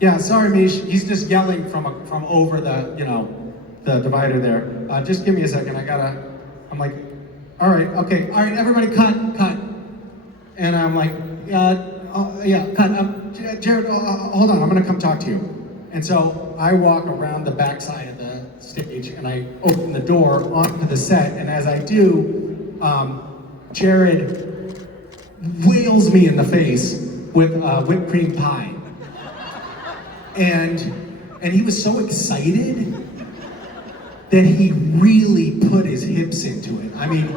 yeah, sorry, Mish. He's just yelling from over the divider there. Just give me a second. I'm like, all right, okay, all right, everybody, cut. And I'm like, yeah, cut. Jared, hold on, I'm gonna come talk to you. And so I walk around the backside of the stage, and I open the door onto the set. And as I do, Jared whales me in the face with whipped cream pie. And he was so excited that he really put his hips into it. I mean,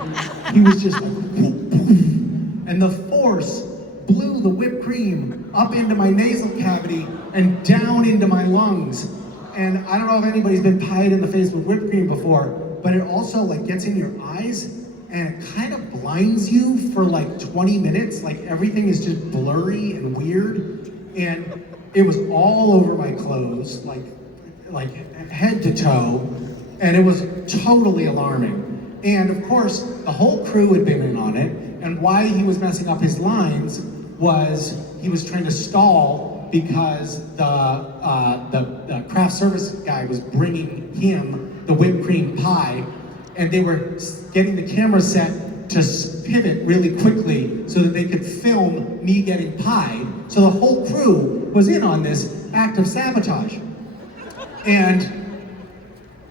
he was just like, poof, poof. And the force blew the whipped cream up into my nasal cavity and down into my lungs. And I don't know if anybody's been pied in the face with whipped cream before, but it also like gets in your eyes and it kind of blinds you for like 20 minutes. Like everything is just blurry and weird. And it was all over my clothes, like head to toe, and it was totally alarming. And of course, the whole crew had been in on it, and why he was messing up his lines was he was trying to stall because the craft service guy was bringing him the whipped cream pie, and they were getting the camera set to pivot really quickly so that they could film me getting pied. So the whole crew was in on this act of sabotage. And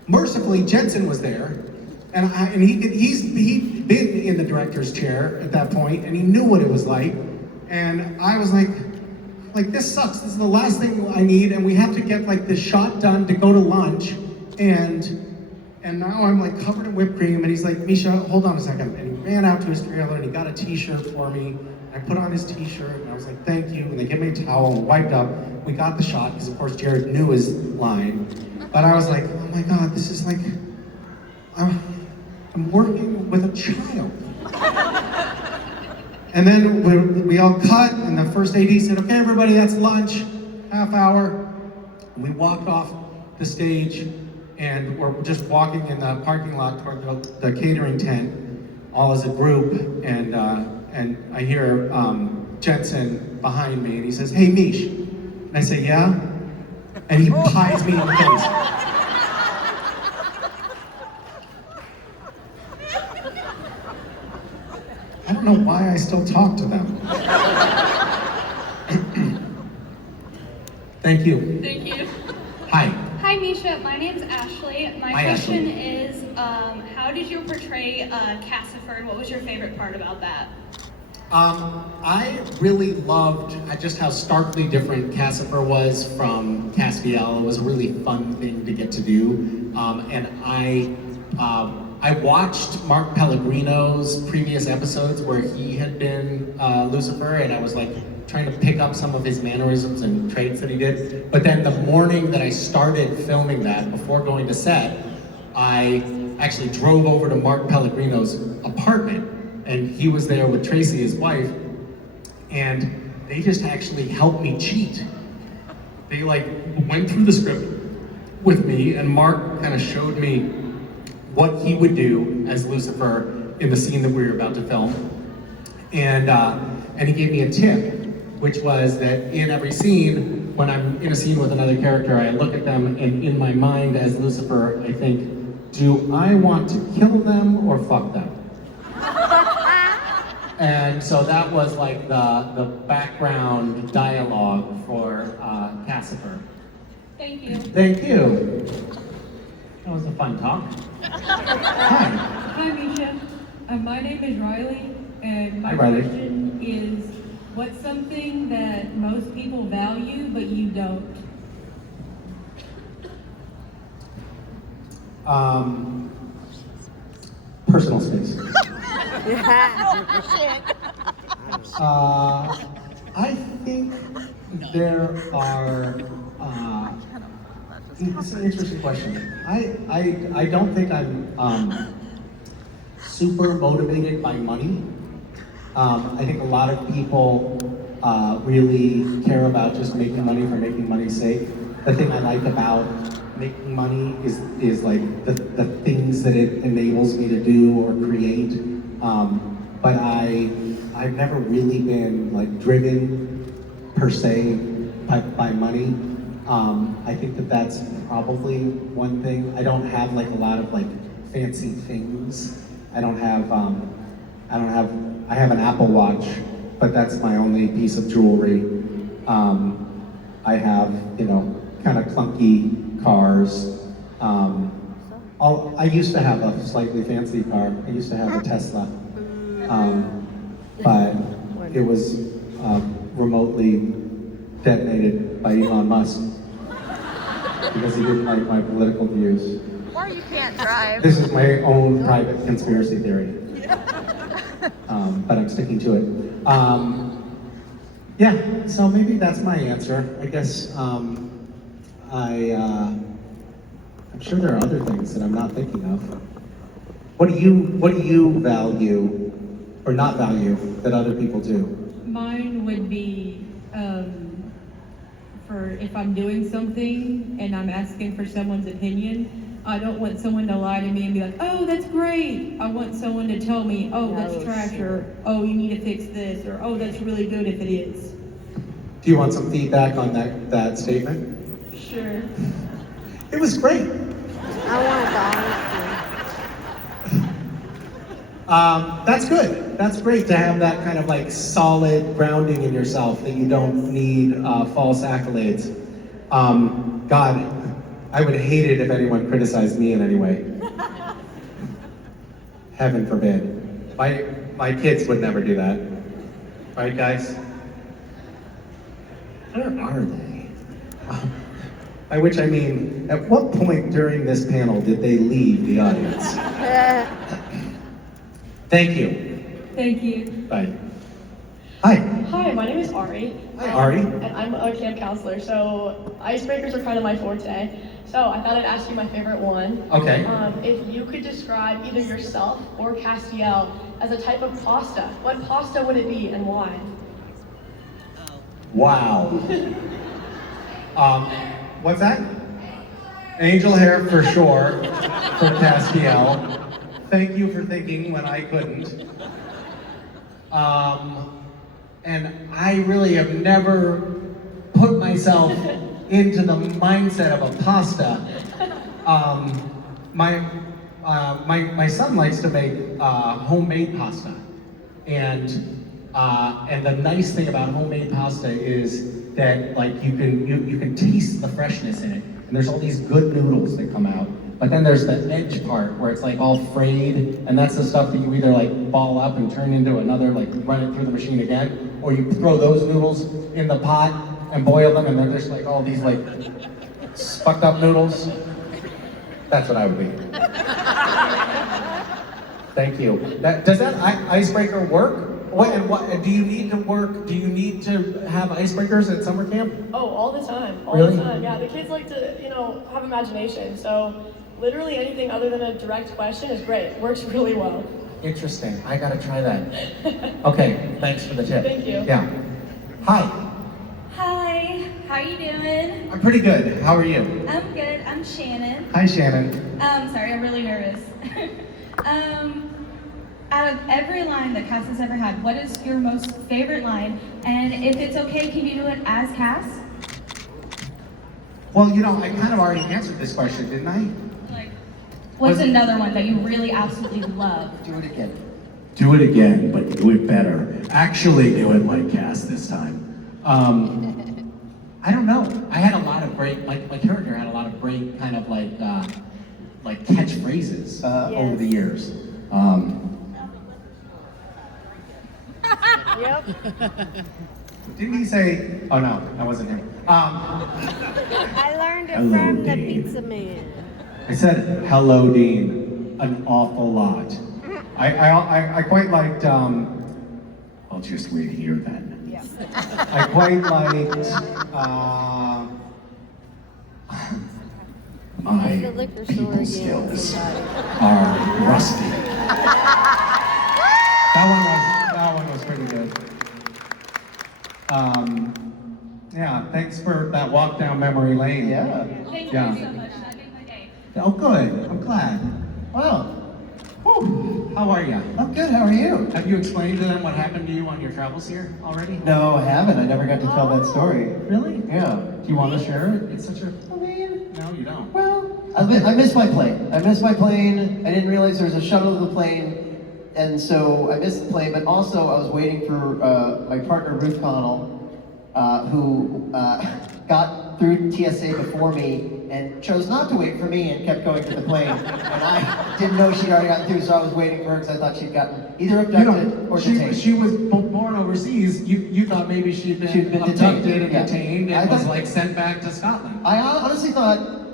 mercifully, Jensen was there, and he'd been in the director's chair at that point, and he knew what it was like. And I was like, this sucks. This is the last thing I need, and we have to get like this shot done to go to lunch. And now I'm like covered in whipped cream, and he's like, Misha, hold on a second. And he ran out to his trailer and he got a t-shirt for me. I put on his t-shirt and I was like, thank you. And they gave me a towel and wiped up. We got the shot because of course Jared knew his line. But I was like, oh my God, this is like, I'm working with a child. And then we all cut, and the first AD said, okay, everybody, that's lunch, half hour. And we walked off the stage, and we're just walking in the parking lot toward the catering tent, all as a group, and I hear Jensen behind me, and he says, hey, Mish, And I say, yeah? And he pies me in the face. I don't know why I still talk to them. Thank you. Thank you. Hi. Hi, Misha. My name's Ashley. My Hi, question Ashley. is, how did you portray Cassifer, and what was your favorite part about that? I really loved just how starkly different Cassifer was from Castiel. It was a really fun thing to get to do. And I watched Mark Pellegrino's previous episodes where he had been Lucifer, and I was like trying to pick up some of his mannerisms and traits that he did. But then the morning that I started filming that, before going to set, I actually drove over to Mark Pellegrino's apartment, and he was there with Tracy, his wife, and they just actually helped me cheat. They like went through the script with me, and Mark kind of showed me what he would do as Lucifer in the scene that we were about to film. And he gave me a tip, which was that in every scene, when I'm in a scene with another character, I look at them, and in my mind as Lucifer, I think, do I want to kill them or fuck them? And so that was like the background dialogue for Cassifer. Thank you. Thank you. That was a fun talk. Hi. Hi, Misha. My name is Riley, and my Hi, Riley. question is, what's something that most people value but you don't? Personal space. I think there are. It's an interesting question. I don't think I'm super motivated by money. I think a lot of people really care about just making money for making money's sake. The thing I like about making money is like the things that it enables me to do or create. But I've never really been like driven per se by money. I think that that's probably one thing. I don't have like a lot of like fancy things. I have an Apple Watch, but that's my only piece of jewelry. I have, kind of clunky cars. I used to have a slightly fancy car. I used to have a Tesla, but it was remotely detonated by Elon Musk because he didn't like my political views. Or you can't drive. This is my own private conspiracy theory, but I'm sticking to it. Yeah, so maybe that's my answer. I guess I'm sure there are other things that I'm not thinking of. What do you value or not value that other people do? Mine would be for if I'm doing something and I'm asking for someone's opinion, I don't want someone to lie to me and be like, oh, that's great. I want someone to tell me, oh, that's trash, or oh, you need to fix this, or oh, that's really good if it is. Do you want some feedback on that statement? Sure. It was great. I want to That's good. That's great to have that kind of like solid grounding in yourself, that you don't need false accolades. God, I would hate it if anyone criticized me in any way. Heaven forbid. My kids would never do that. Right, guys? Where are they? By which I mean, at what point during this panel did they leave the audience? Thank you. Thank you. Bye. Hi. Hi, my name is Ari. Hi, Ari. And I'm a camp counselor, so icebreakers are kind of my forte. So I thought I'd ask you my favorite one. Okay. If you could describe either yourself or Castiel as a type of pasta, what pasta would it be and why? Wow. What's that? Angel hair for sure, for Castiel. Thank you for thinking when I couldn't. And I really have never put myself into the mindset of a pasta, my son likes to make homemade pasta, and the nice thing about homemade pasta is that like you can taste the freshness in it, and there's all these good noodles that come out. But then there's the edge part where it's like all frayed, and that's the stuff that you either like ball up and turn into another, like run it through the machine again, or you throw those noodles in the pot and boil them, and they're just like all these like fucked up noodles. That's what I would be. Thank you. Does that icebreaker work? What do you need to work? Do you need to have icebreakers at summer camp? Oh, all the time. All Really? the time. Yeah, the kids like to, have imagination. So literally anything other than a direct question is great. Works really well. Interesting. I gotta try that. Okay, thanks for the tip. Thank you. Yeah. Hi. Hi, how you doing? I'm pretty good. How are you? I'm good. I'm Shannon. Hi, Shannon. Sorry, I'm really nervous. Out of every line that Cass has ever had, what is your most favorite line? And if it's okay, can you do it as Cass? Well, I kind of already answered this question, didn't I? What's another one that you really absolutely love? Do it again. Do it again, but do it better. Actually do it like Cass this time. I don't know. I had a lot of great, my character had a lot of great kind of like catchphrases over the years. Yep. Didn't he say, oh no, that wasn't him. I learned it Hello, from the Dean. pizza man. I said, hello, Dean, an awful lot. I quite liked, I'll just wait here then. Yeah. I quite liked, My The liquor store people again, skills somebody. are rusty. that one was pretty good. Yeah, thanks for that walk down memory lane. Yeah. Thank Yeah. you so much. That made my day. Oh, good. I'm glad. Wow. Whew. How are you? I'm good. How are you? Have you explained to them what happened to you on your travels here already? No, I haven't. I never got to tell that story. Really? Yeah. Do you want to share it? It's such a. No, you don't. Well, I missed my plane. I missed my plane. I didn't realize there was a shuttle to the plane, and so I missed the plane. But also, I was waiting for my partner Ruth Connell, who got through TSA before me and chose not to wait for me and kept going to the plane. And I didn't know she'd already gotten through, so I was waiting for her because I thought she'd gotten either abducted or detained. She was born overseas. You thought maybe she'd been abducted and detained and was like sent back to Scotland. I honestly thought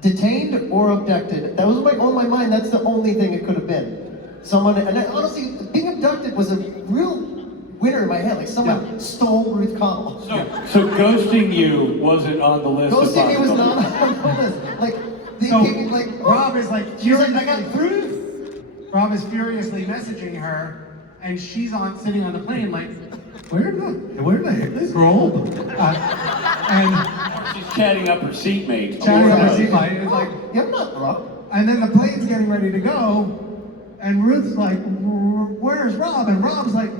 detained or abducted. That was on my mind. That's the only thing it could have been. Someone, and honestly, being abducted was a real winner in my head. Like someone stole Ruth Connell. So ghosting you wasn't on the list. Ghosting me was of not on the list. Like they So, came like Rob is like, she's like, I got through. Rob is furiously messaging her, and she's sitting on the plane like, where the heck is Rob? And she's chatting up her seatmate. chatting on her seatmate. It's like, Yeah, I'm not Rob. and then the plane's getting ready to go, and Ruth's like, where's Rob? And Rob's like,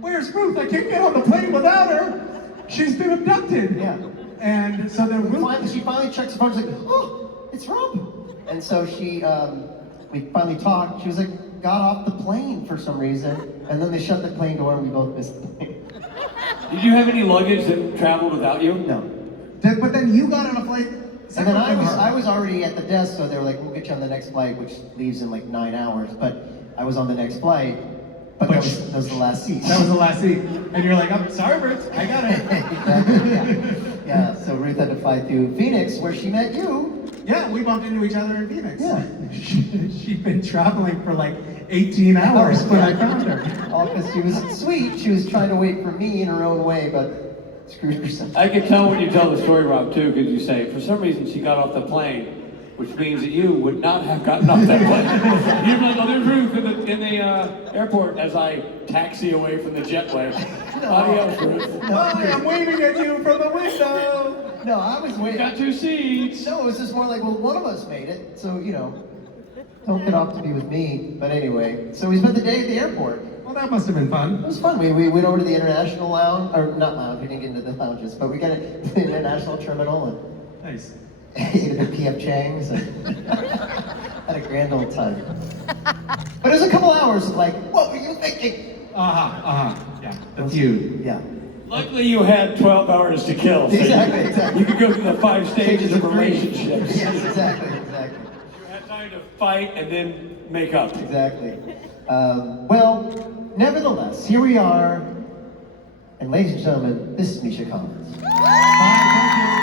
where's Ruth? I can't get on the plane without her. She's been abducted. Yeah. And so then Ruth, She finally checks the phone. She's like, oh, it's Rob. And so we finally talked. She was like, got off the plane for some reason, and then they shut the plane door and we both missed the plane. Did you have any luggage that traveled without you? No. but then you got on a flight. And then I was already at the desk, so they were like, we'll get you on the next flight, which leaves in like 9 hours. But I was on the next flight, but that was the last seat. That was the last seat. And you're like, I'm sorry, Ruth, I got it. Exactly, yeah, so Ruth had to fly through Phoenix, where she met you. Yeah, we bumped into each other in Phoenix. Yeah. She'd been traveling for like 18 hours when I found her. All because she was sweet. She was trying to wait for me in her own way, but screwed herself. I can tell when you tell the story, Rob, too, because you say, for some reason she got off the plane, which means that you would not have gotten off that plane. You're like, oh, there's Ruth in the airport as I taxi away from the jetway. Adios, Ruth. Hi, I'm waving at you from the window. No, I was waiting. We got 2 seats. No, it was just more like, well, one of us made it, so, don't get off to be with me. But anyway, so we spent the day at the airport. Well, that must have been fun. It was fun. We went over to the international lounge, or not lounge, we didn't get into the lounges, but we got to the international terminal and Nice. ate a P.F. Chang's and had a grand old time. But it was a couple hours of like, what were you thinking? Yeah, the feud. Yeah. Luckily, you had 12 hours to kill. So Exactly. You could go through the 5 stages of relationships. Yes, exactly. You had time to fight and then make up. Exactly. Well, nevertheless, here we are. And ladies and gentlemen, this is Misha Collins. Bye, thank you.